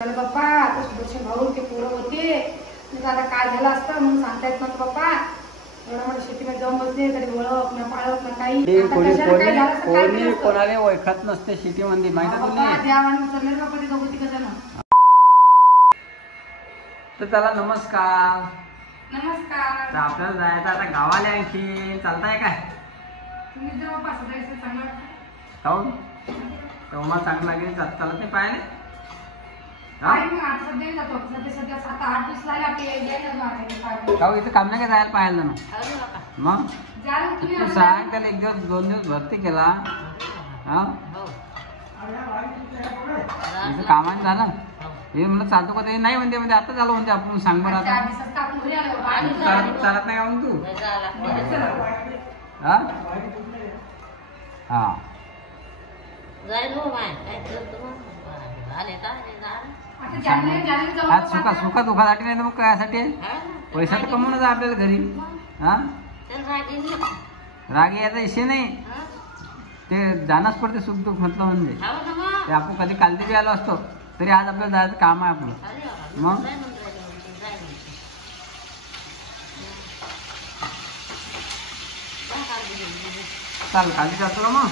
बाप्पा आता सुदर्शन भाऊ ते पोरं होते आता काय झालं असतं म्हणून सांगता येत नव्हतं बाप्पा. एवढा मला शेतीमध्ये जाऊन बसले तरी ओळख ना पाळत ना काही कोणी कोणाला ओळखत नसते शेतीमध्ये माहिती तुला. देवाने उचलले बाप्पा ते दोघं तिघं जण. तर चला नमस्कार. नमस्कार. तर आपल्याला जायचं आता गावाला आणखी चालताय काय? तुम्ही जर बाप्पा सदायचं चांगलं काहून तेव्हा चांगलं लागेल चालत नाही पाहायला. इथं काम नाही का जायला पाहायला ना मग तू सांग त्याला एक दिवस 2 दिवस भरती केला हा इथं कामाने झालं हे म्हणलं चालतो का ते नाही म्हणते म्हणजे आता झालं म्हणते आपण सांग बरं आता चालत नाही का मग तू हा हा आज सुखा दुखासाठी नाही तर मग कायसाठी पैसा तर कमवूनच आपल्याला घरी. हा राग याचा विषय नाही ते जाणंच पडते सुख दुःख म्हटलं म्हणजे ते आपण कधी कालती बी आलो असतो तरी आज आपल्याला जायचं काम आहे आपलं. मग चाल खाली जातो ना मग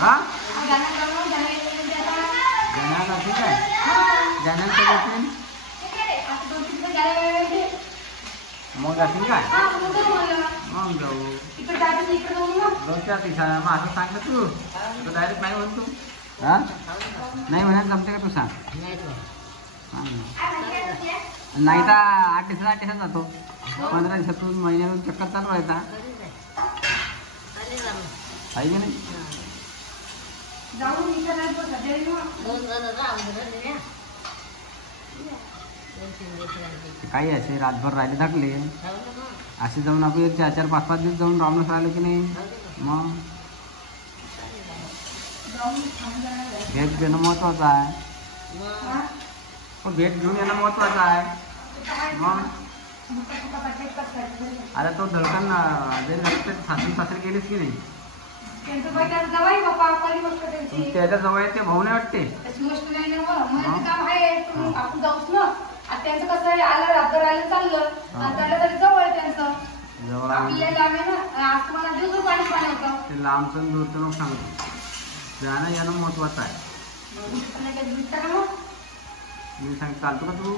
हा जाण्याला ठीक आहे जाण्याला मग जाशील काय मग जाऊ 2-4 दिवसाला मग असं सांग तू डायरेक्ट नाही म्हणतो हा नाही म्हणायला जमते का तू सांग नाही तर 8 दिवसात जातो 15 दिवसातून महिन्यातून चक्कर चालू व्हायचा आहे की नाही. काही असे रातभर राहिले थकले असे जाऊन आपण 4-5 दिवस जाऊन राहूनच राहिलो की नाही. मग भेट घेणं महत्वाचं आहे. भेट घेऊन येणं महत्वाचं आहे. मग आता तो धडकन सासरी गेलीस की नाही त्याच्या जवळ ते भाऊ नाही वाटते लांबचं दूरचं नको सांगतो जाणं येणं महत्वाचं आहे. मी सांग चालतो का तू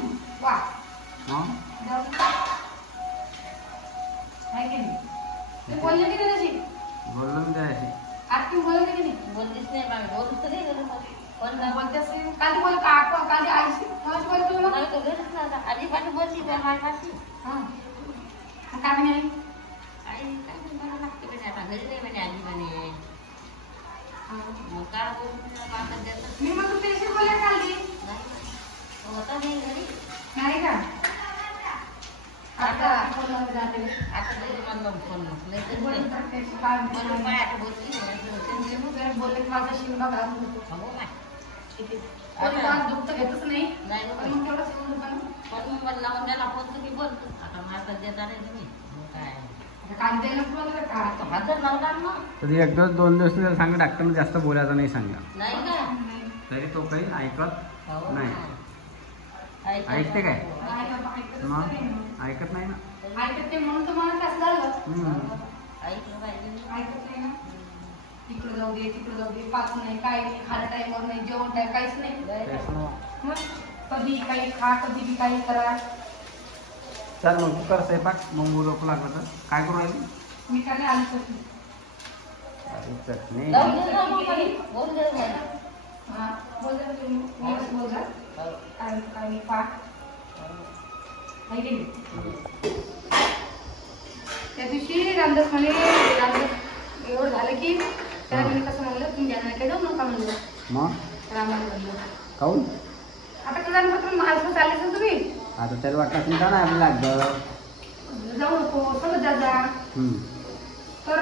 बोललो मी त्याशी तरी 1-2 दिवस सांग डॉक्टरने जास्त बोलायचं नाही सांगा तरी तो काही ऐकत नाही. ऐकते काय मग ऐकत नाही ना तिकडे जाऊ दे तिकडे जाऊ दे पाच नाही काय नाही खाण्या टाईमवर नाही जेवण टाईम काहीच नाही कधी काही खा कधी बी काही करा. चल मग तू कर स्वयंपाक मग बोलू लागलं तर काय करू राहिली मिठाने आली चटणी त्या दिवशी रामदास म्हणे एवढं झालं की त्याला मी कसं म्हणलं तुम्ही जाणार काय जाऊ नका म्हणलं. मग रामाला म्हणलं काहून आता कसं महाराष्ट्र चालले ना तुम्ही आता त्याला वाटलं तुमचा नाही आपल्याला जाऊ नको सगळं जा तर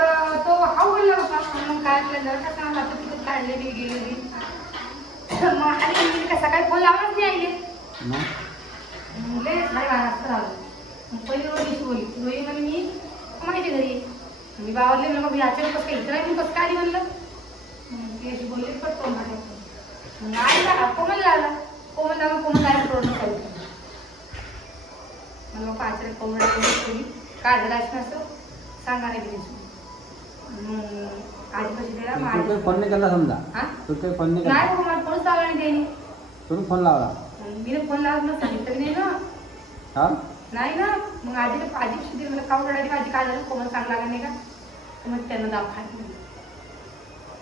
तो हाऊ बोलला होता मग काय आपल्याला जरा कसं आता तिथं काढलेली गेलेली मग आणि सकाळी फोन लावूनच नाही आले लय 12:30 राहिलं. पहिली रोजी बोलली रोही म्हणे मी माहिती घरी मी बावरले म्हणलं मग अचानक कसं काही इतर कसं काय म्हणलं ती अशी बोलली पटकन कोमल लागला कोमल नाव कोमल काय पूर्ण करतो मला पाचरे कोमल केली काय झालं असं सांगा नाही आजपासून दिला माझ्या फोन नाही केला समजा तू काही फोन नाही नाही मला फोनच लावला नाही त्यांनी तुम्ही फोन लावला मी फोन लावत मग सांगितलं नाही ना हा नाही ना मग आजीपाशी दिली मला काऊन रडायची आजी काय झालं कोमल सांग लागला नाही का मग त्यांना दाखवायला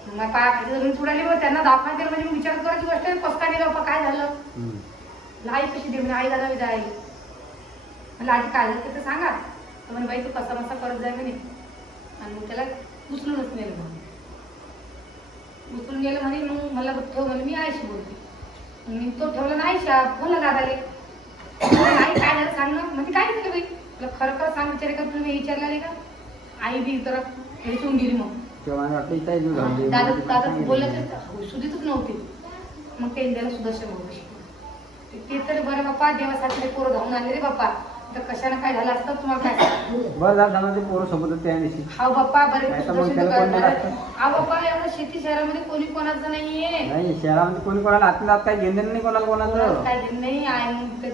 मग पाय खाली धरून तुडाली मग त्यांना दाखवायला दिलं म्हणजे विचार करायची गोष्ट आहे कसं काय बाप्पा काय झालं आई कशी दे म्हणजे आई दादा विदा आई मला आजी काय झालं ते सांगा तर म्हणे बाई तू कसा मसा करत जाय म्हणे आणि मग त्याला उचलूनच नेलं उचलून गेलं म्हणे मग मला ठेव म्हणे मी आईशी बोलते मी तो ठेवला नाही बोलला दादाले आई काय झालं सांग ना म्हणजे काय केलं बाई तुला खरं खरं सांग विचार का तुम्ही विचारला नाही का आई बी जरा हेसून गेली मग दादा दादा बोलत सुधीतच नव्हती मग ते इंडियाला सुदर्शन भाऊ ते तरी बरं बाप्पा देवासाठी पोरं धावून आले रे बाप्पा तर कशाने काय झालं असतं तुम्हाला काय बरं झालं ते पोरं सोबत त्या दिवशी हा बाप्पा बरे हा बाप्पा एवढं शेती शहरामध्ये कोणी कोणाचं नाहीये नाही शहरामध्ये कोणी कोणाला हातला काय घेणं नाही कोणाला कोणाचं काय घेणं नाही आहे मग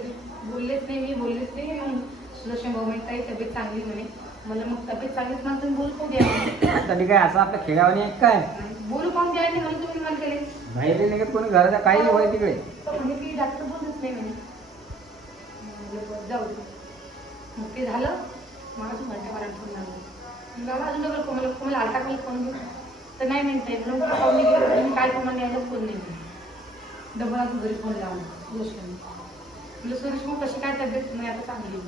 बोललेच नाही मी बोललेच नाही मग सुदर्शन भाऊ म्हणजे काही तब्येत चांगली म्हणे मला मग तब्येत चांगलीच म्हणतो बोलू कोण द्या तरी काय असं आपल्या खेळावानी आहे काय बोलू कोण द्या नाही म्हणून तुम्ही मला केले बाहेर निघत कोणी घराचा काही होय तिकडे म्हणजे की डॉक्टर बोलतच नाही म्हणे जाऊ दे मग ते झालं मला तू घंटा भरायला फोन लागला बाबा अजून डबल कोमला कोमला आलता का फोन घेऊ तर नाही म्हणताय म्हणून तुला फोन नाही गेलो मी काय कोमल यायला फोन नाही डबल अजून घरी फोन लावला गोष्टी म्हणजे सुरेश मग कशी काय तब्येत मी आता चांगली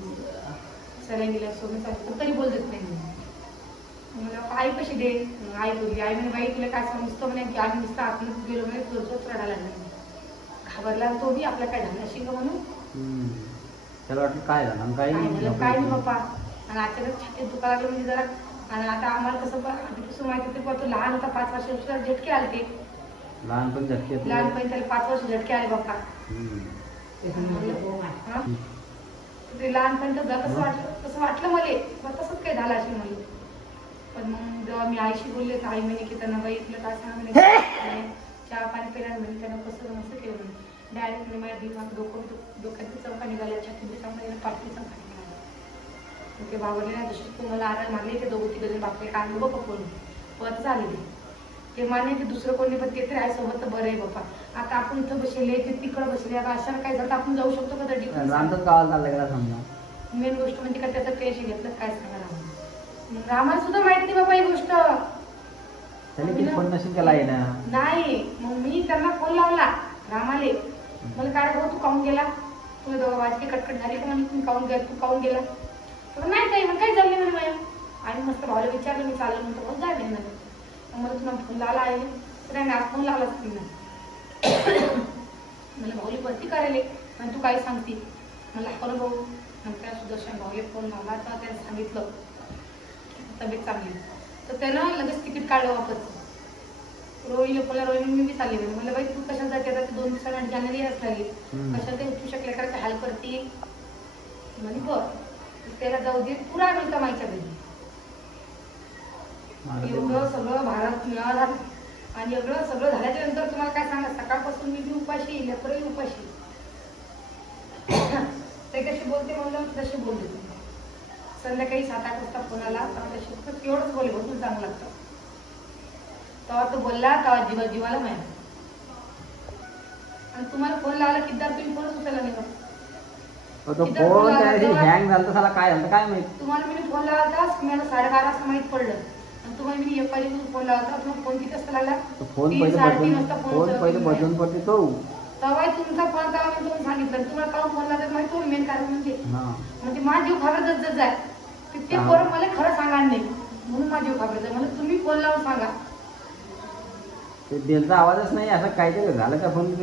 सलाईन गेल्या सोबत चालतं तरी बोल देत नाही मला आई कशी दे आई बोलली आई म्हणे बाई तुला काय समजतं म्हणे की आम्ही नुसतं आतमध्ये गेलो म्हणे जोरजोर रडायला लागला घाबरला तो बी आपल्या काय झालं शिंग म्हणून त्याला वाटलं काय झालं काय नाही बाप्पा आणि अचानक छातीत दुखा लागलं म्हणजे जरा आणि आता आम्हाला कसं आधीपासून माहिती होतं तो लहान होता 5 वर्षाचा झटके आले ते लहानपणी झटके लहानपणी त्याला 5 वर्ष झटके आले बाप्पा ते लहानपणी तर कसं वाटलं मला तसंच काय झालं असेल मला पण मग जेव्हा मी आईशी बोलले तर आई म्हणे की त्यांना बाई तुला काय सांगा म्हणे चहा पाणी पिला म्हणे त्यांना कसं नसतं केलं म्हणे डायरेक्ट म्हणजे माझ्या दिमाग डोक्यात चौका निघाल्या छातीत चौका निघाला पाठी चौका निघाला ते बाबरले ना दुसरी तुम्हाला आराम मागले ते दोघं तिघं बापरे काय बघ कोण परत झाले ते मान्य की दुसरं कोणी पण ते तरी आहे सोबत तर बरं आहे बाप्पा आता आपण इथं बसले ते तिकडं बसले आता अशा काय जातं आपण जाऊ शकतो का तरी समजा मेन गोष्ट म्हणजे का त्याचं टेन्शन घेतलं काय सांगा रामाला सुद्धा माहित नाही बाबा ही गोष्ट नाही मग मी त्यांना फोन लावला रामाले मला काय भाऊ तू काऊन गेला तुला दोघं वाजके कटकट झाली का म्हणजे तू काऊन गेला नाही काही मग काय झालं म्हणे मॅम आणि मस्त भाऊला विचारलं मी चाललं म्हणतो मग जाय नाही मला तुम्हाला फोन लावला आहे तर नाही आज फोन लावलाच तुम्ही मला भाऊली भरती करायला आणि तू काय सांगते मला आपण भाऊ नंतर सुदर्शन भाऊले फोन लावला तर त्याने सांगितलं तब्येत चांगली तर त्यानं लगेच तिकीट काढलं वापस रोहिणी बोला रोहिणी मी बी चालली गेली म्हणलं बाई तू कशाला जाते आता 2 दिवसांनी जानेवारी यायच लागली कशाला ते उठू शकले का हाल करते म्हणे बरं त्याला जाऊ दे पुरा आम्ही कमायच्या घरी एवढं सगळं भारत मिळाला आणि एवढं सगळं झाल्याच्या नंतर तुम्हाला काय सांगा सकाळपासून मी बी उपाशी लेकरही उपाशी ते कशी बोलते म्हणलं तशी बोलते संध्याकाळी 7-8 वाजता फोन आला तशी एवढंच बोले बसून चांगलं लागतं तेव्हा तो बोलला तेव्हा जीवाला माहिती आणि तुम्हाला फोन लावला किती तुम्ही फोनच उचलला नाही तुम्हाला मी फोन लावला मला 12:30 वाजता माहित पडलं आणि तुम्हाला मी 1 वाजेपासून फोन लावला तुम्हाला फोन किती वाजता लागला 3-3:30 वाजता फोन तेव्हा तुमचा फोन तेव्हा मी तुम्हाला सांगितलं तुम्हाला काऊन फोन लावतात माहिती तुम्ही मेन कारण म्हणजे माझा जीव घाबरत जत जाय ते पोरं मला खरं सांगा नाही म्हणून माझा जीव घाबरत म्हणून तुम्ही फोन लावून सांगा त्यांचा आवाजच नाही असं काहीतरी झालं का फोन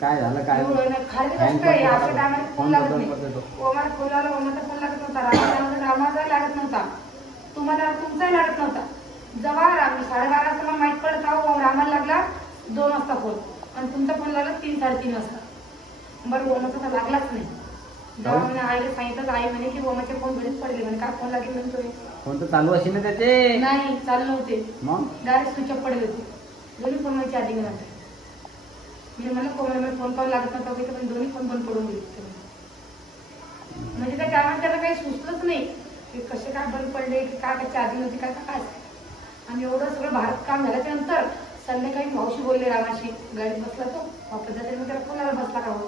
काय झालं काय फोन लागत नाही ओमाला फोन लावला ओमाचा फोन लागत नव्हता रामाचा लागत नव्हता तुम्हाला तुमचाही लागत नव्हता जेव्हा 12:30 वाजता मला माहित पडत रामाला लागला 2 वाजता फोन आणि तुमचा फोन लागला 3-3:30 वाजता बरं ओमाचा तर लागलाच नाही जेव्हा म्हणे आईला सांगितलं आई म्हणे की ओमाचे फोन घरीच पडले म्हणे काय फोन लागेल म्हणतोय फोन तर चालू असेल ना त्याचे नाही चालू नव्हते मग डायरेक्ट स्विच ऑफ पडले होते दोन्ही फोन माझी आधी नव्हते मी मला फोन कॉल लागत नव्हता की पण दोन्ही फोन बंद पडून गेले. म्हणजे त्या टायमात त्याला काही सुचलंच नाही की कसे काय बंद पडले की काय काय चार्जिंग नव्हती काय काय. आणि एवढं सगळं भारत काम झाल्याच्या नंतर संध्याकाळी मावशी बोलले रामाशी, गाडीत बसला तो वापस जाते मग त्याला फोनाला बसला का हो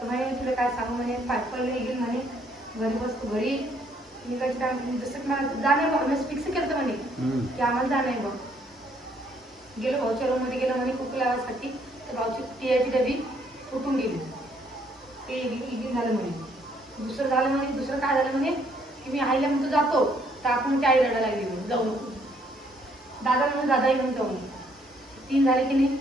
तर म्हणे तुला काय सांगू म्हणे पायपल गेल म्हणे घरी बसतो घरी निघायची काय जसं मला जाणे बघ मी फिक्स केलं म्हणे की आम्हाला जाणं आहे बघ. गेलो भाऊच्या रूम मध्ये गेलो म्हणे कुक लावायसाठी तर भाऊची टीआयची डबी फुटून गेली. ते इगिन झालं म्हणे. दुसरं झालं म्हणे दुसरं काय झालं म्हणे की मी आईला म्हणतो जातो तर आपण आई रडायला लागली म्हणे जाऊ नको. दादा म्हणून दादाही म्हणतो म्हणे. 3 झाले की नाही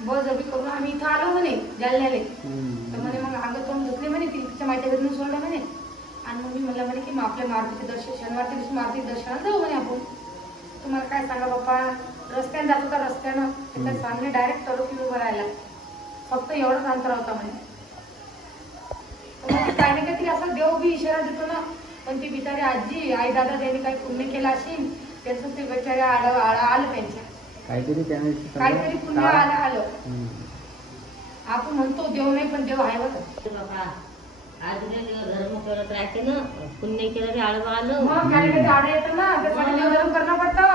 बळजबरी करून आम्ही इथं आलो म्हणे जालन्याले. तर म्हणे मग अंग तोंड धुतले म्हणे तिच्या माहिती घरून सोडलं म्हणे. आणि मग मी म्हणलं म्हणे की मग आपल्या मारुतीचे दर्शन शनिवारच्या दिवशी मारुती दर्शनाला जाऊ म्हणे आपण. तुम्हाला काय सांगा बाप्पा रस्त्याने जात होता रस्त्यानं त्याच्या सामने डायरेक्ट तरोफी उभं राहायला फक्त एवढंच अंतर होता म्हणे. काही ना काहीतरी असं देव बी इशारा देतो ना. पण ती बिचारी आजी आई दादा त्यांनी काही पुण्य केलं असेल त्यांचं ते बिचारे आलं त्यांच्या काहीतरी पुण्य आलं. आपण म्हणतो देव नाही पण देव आहे बघा. धर्म करत राहते ना पुण्य केलं आलं मग काही काही झाडं येतं ना त्यासाठी देव धर्म करणं पडतं.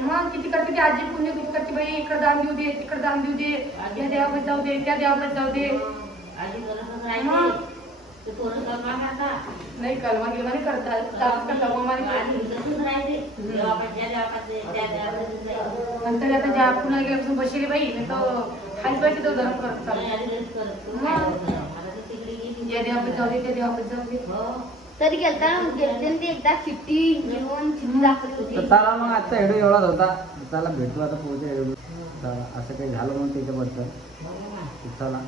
मग किती करते ती आजी पुण्य किती करते बाई इकडे दान देऊ दे तिकडे दान देऊ दे या देवाकडे जाऊ दे त्या देवाकडे जाऊ दे. नाही कलमा गिलमा नाही करतात नंतर आता ज्या पुन्हा गेल्यापासून बसले बाई नाही तर खाली पाहिजे तो धर्म करतात. या देवाकडे जाऊ दे त्या देवाकडे जाऊ दे. तरी गेलता एकदा चिठ्ठी घेऊन चिठ्ठी दाखवत होती. चला मग आजचा व्हिडिओ एवढाच होता. चला भेटू आता पुढच्या व्हिडिओ. असं काही झालं मग त्याच्याबद्दल चला.